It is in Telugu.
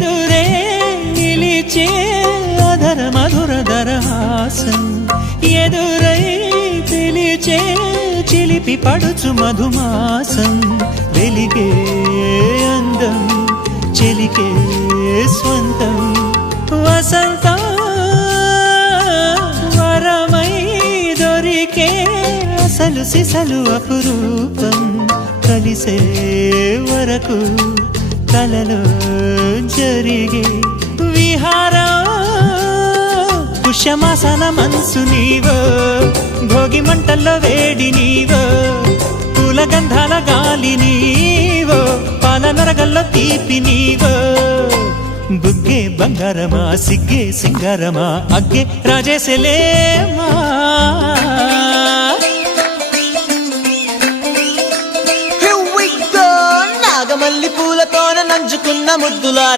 ఎదురే నిలిచే అధర మధుర దరహాసం ఎదురై పిలిచే చిలిపి పడుచు మధుమాసం వెలిగే అందం చెలికే స్వంతం వసంతం వరమై దొరికే అసలు సిసలు అపురూపం కలిసే వరకు కలలో జరిగే విహారం పుష్యమాసన మనసు నీవో భోగి మంటల్లో వేడి నీవో పూల గంధాల గాలి నీవో పాల నరగల్లో తీపి నీవో బుగ్గే బంగారమా సిగ్గే సింగారమా అగ్గే రాజేసలేమా నాగమల్లి పూలతోన నంచుకున్న ముద్దులా